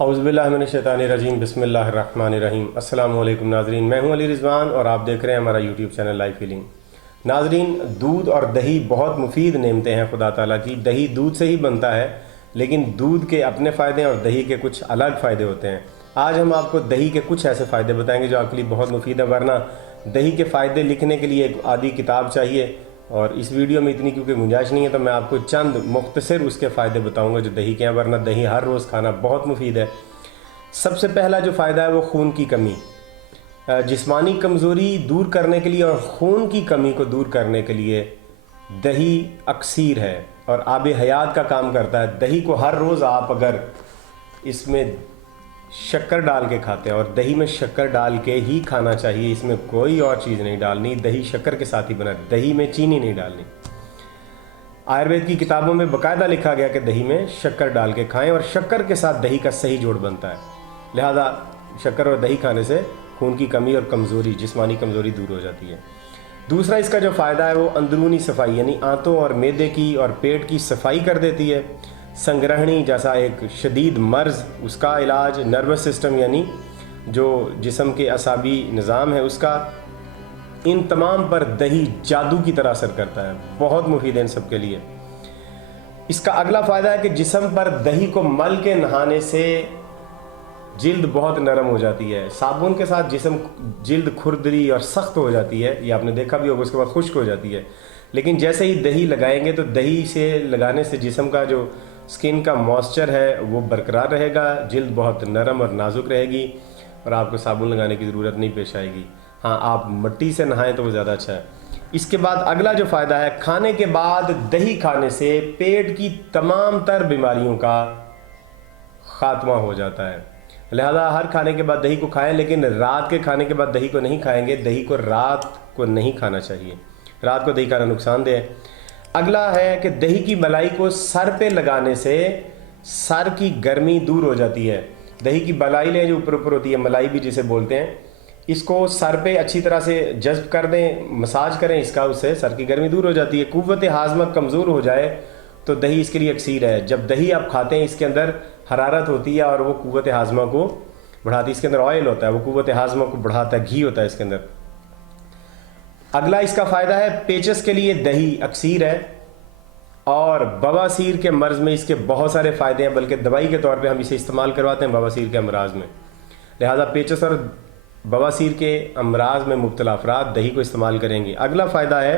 औज़ुबिल्लाहिमिनश्शैतानिर्रजीम बिस्मिल्लाहिर्रहमानिर्रहीम। अस्सलाम वालेकुम नाज़रीन, मैं हूं अली रिज़वान और आप देख रहे हैं हमारा यूट्यूब चैनल लाइफ हीलिंग। नाज़रीन, दूध और दही बहुत मुफीद नेमतें हैं खुदा ताला की। दही दूध से ही बनता है, लेकिन दूध के अपने फ़ायदे और दही के कुछ अलग फ़ायदे होते हैं। आज हम आपको दही के कुछ ऐसे फ़ायदे बताएंगे जो आपके लिए बहुत मुफीद है, वरना दही के फ़ायदे लिखने के लिए एक आधी किताब चाहिए और इस वीडियो में इतनी क्योंकि गुंजाइश नहीं है, तो मैं आपको चंद मुख्तसर उसके फ़ायदे बताऊंगा जो दही के हैं, वरना दही हर रोज़ खाना बहुत मुफीद है। सबसे पहला जो फ़ायदा है वो खून की कमी, जिस्मानी कमज़ोरी दूर करने के लिए और खून की कमी को दूर करने के लिए दही अक्सीर है और आब हयात का काम करता है। दही को हर रोज़ आप अगर इसमें शक्कर डाल के खाते हैं, और दही में शक्कर डाल के ही खाना चाहिए, इसमें कोई और चीज़ नहीं डालनी, दही शक्कर के साथ ही बना, दही में चीनी नहीं डालनी। आयुर्वेद की किताबों में बाकायदा लिखा गया कि दही में शक्कर डाल के खाएं और शक्कर के साथ दही का सही जोड़ बनता है। लिहाजा शक्कर और दही खाने से खून की कमी और कमज़ोरी, जिस्मानी कमज़ोरी दूर हो जाती है। दूसरा इसका जो फ़ायदा है वो अंदरूनी सफाई, यानी आंतों और मैदे की और पेट की सफाई कर देती है। संग्रहणी जैसा एक शदीद मर्ज़, उसका इलाज, नर्वस सिस्टम यानी जो जिस्म के असाबी निज़ाम है उसका, इन तमाम पर दही जादू की तरह असर करता है। बहुत मुफीद है इन सब के लिए। इसका अगला फ़ायदा है कि जिस्म पर दही को मल के नहाने से जिल्द बहुत नरम हो जाती है। साबुन के साथ जिल्द खुरदरी और सख्त हो जाती है, ये आपने देखा भी होगा, उसके बाद खुश्क हो जाती है। लेकिन जैसे ही दही लगाएंगे तो दही से लगाने से जिस्म का जो स्किन का मॉइस्चर है वो बरकरार रहेगा, जिल्द बहुत नरम और नाजुक रहेगी और आपको साबुन लगाने की ज़रूरत नहीं पेश आएगी। हाँ, आप मिट्टी से नहाएं तो वो ज़्यादा अच्छा है। इसके बाद अगला जो फ़ायदा है, खाने के बाद दही खाने से पेट की तमाम तर बीमारियों का ख़ात्मा हो जाता है। लिहाजा हर खाने के बाद दही को खाएं, लेकिन रात के खाने के बाद दही को नहीं खाएंगे। दही को रात को नहीं खाना चाहिए, रात को दही खाना नुकसानदेह है। अगला है कि दही की मलाई को सर पे लगाने से सर की गर्मी दूर हो जाती है। दही की मलाई लें जो ऊपर ऊपर होती है, मलाई भी जिसे बोलते हैं, इसको सर पे अच्छी तरह से जज्ब कर दें, मसाज करें इसका, उससे सर की गर्मी दूर हो जाती है। कुव्वत हाजमा कमज़ोर हो जाए तो दही इसके लिए अक्सीर है। जब दही आप खाते हैं इसके अंदर हरारत होती है और वो कुव्वत हाजमा को बढ़ाती है। इसके अंदर ऑयल होता है, वो कुव्वत हाजमा को बढ़ाता है, घी होता है इसके अंदर। अगला इसका फ़ायदा है, पेचस के लिए दही अक्सीर है और बवासीर के मर्ज़ में इसके बहुत सारे फ़ायदे हैं, बल्कि दवाई के तौर पे हम इसे इस्तेमाल करवाते हैं बवासीर के अमराज में। लिहाजा पेचस और बवासीर के अमराज में मुब्तला अफराद दही को इस्तेमाल करेंगे। अगला फ़ायदा है,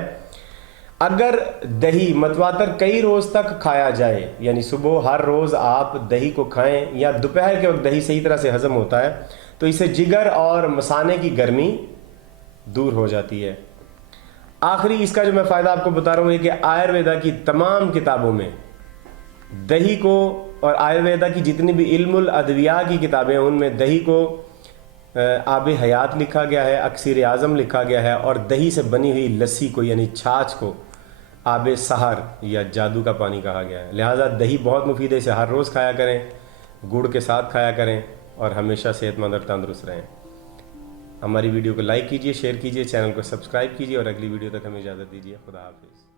अगर दही मतवातर कई रोज़ तक खाया जाए, यानी सुबह हर रोज़ आप दही को खाएं या दोपहर के वक्त दही सही तरह से हज़म होता है, तो इससे जिगर और मसाने की गर्मी दूर हो जाती है। आखिरी इसका जो मैं फ़ायदा आपको बता रहा हूँ कि आयुर्वेदा की तमाम किताबों में दही को, और आयुर्वेदा की जितनी भी इल्मुल अदविया की किताबें हैं उनमें दही को आब हयात लिखा गया है, अक्सीर आज़म लिखा गया है, और दही से बनी हुई लस्सी को यानी छाछ को आब सहर या जादू का पानी कहा गया है। लिहाजा दही बहुत मुफीद है, इसे हर रोज़ खाया करें, गुड़ के साथ खाया करें और हमेशा सेहतमंद और तंदुरुस्त रहें। हमारी वीडियो को लाइक कीजिए, शेयर कीजिए, चैनल को सब्सक्राइब कीजिए और अगली वीडियो तक हमें इजाज़त दीजिए। खुदा हाफिज़।